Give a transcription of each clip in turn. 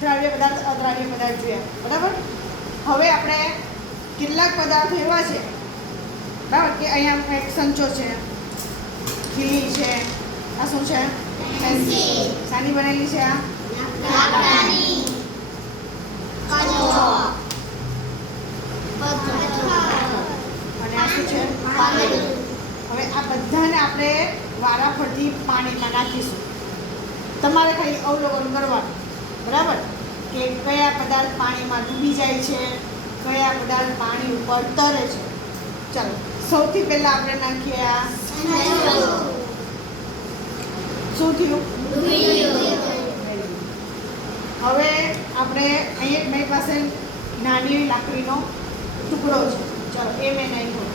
દ્રાવ્ય પદાર્થ અદ્રાવ્ય પદાર્થ જોયા, બરાબર. હવે આપણે કેટલાક પદાર્થો એવા છે, બરાબર, કે અહીંયા એક સંચો છે, ખીલી છે, આ શું છે? પેન્સિલ. શાની બનેલી છે? આ લાકડાની. કચરો. અને આ શું છે? પાંદડું. હવે આ બધાને આપણે વારાફરતી પાણીમાં નાખીશું. તમારે ખાલી અવલોકન કરવાનું, બરાબર, કે કયા પદાર્થ પાણીમાં ડૂબી જાય છે, કયા પદાર્થ પાણી ઉપર તરે છે. ચાલો, સૌથી પહેલા આપણે નાખીએ આ. શું થયું? હવે આપણે અહીંયા મારી પાસે નાની એવી લાકડીનો ટુકડો છે. ચાલો, એ મેં નાખ્યો.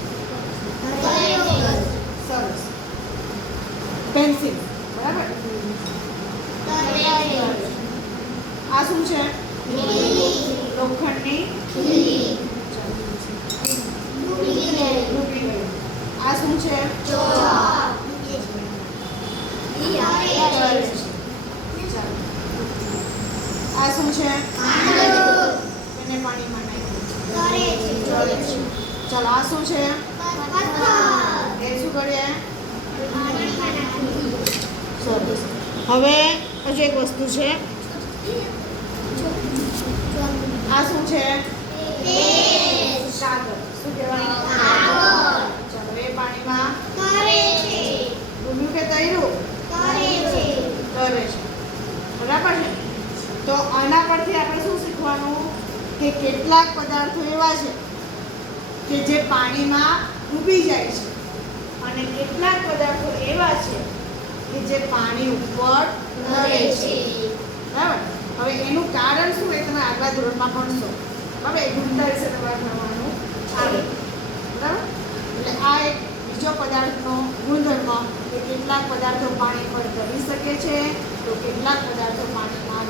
સરસ. પેન્સિલ, બરાબર. આ શું છે? લોખંડની ખીલી. ડૂબી ગયું. આ શું છે? આ શું છે? એને પાણીમાં નાખ્યું. ચાલો, આ શું છે? એ શું કરીએ? સરસ. હવે હજી એક વસ્તુ છે. આ શું છે? કાગળ. શું કહેવાય? ચાલો, એ પાણીમાં ડૂબ્યું કે તર્યું? તરે છે, બરાબર છે. તો આના પરથી આપણે શું શીખવાનું કે કેટલાક પદાર્થો એવા છે કે જે પાણીમાં ડૂબી જાય છે અને કેટલાક પદાર્થો એવા છે કે જે પાણી ઉપર તરે છે, બરાબર. હવે એનું કારણ શું એ તમે આગલા ધોરણમાં ભણશો, બરાબર. એ ગુણતા વિશે તમારે ભણવાનું આવે, બરાબર. એટલે આ એક બીજો પદાર્થનો ગુણધર્મ કે કેટલાક પદાર્થો પાણી પર તરી શકે છે તો કેટલાક પદાર્થો પાણીમાં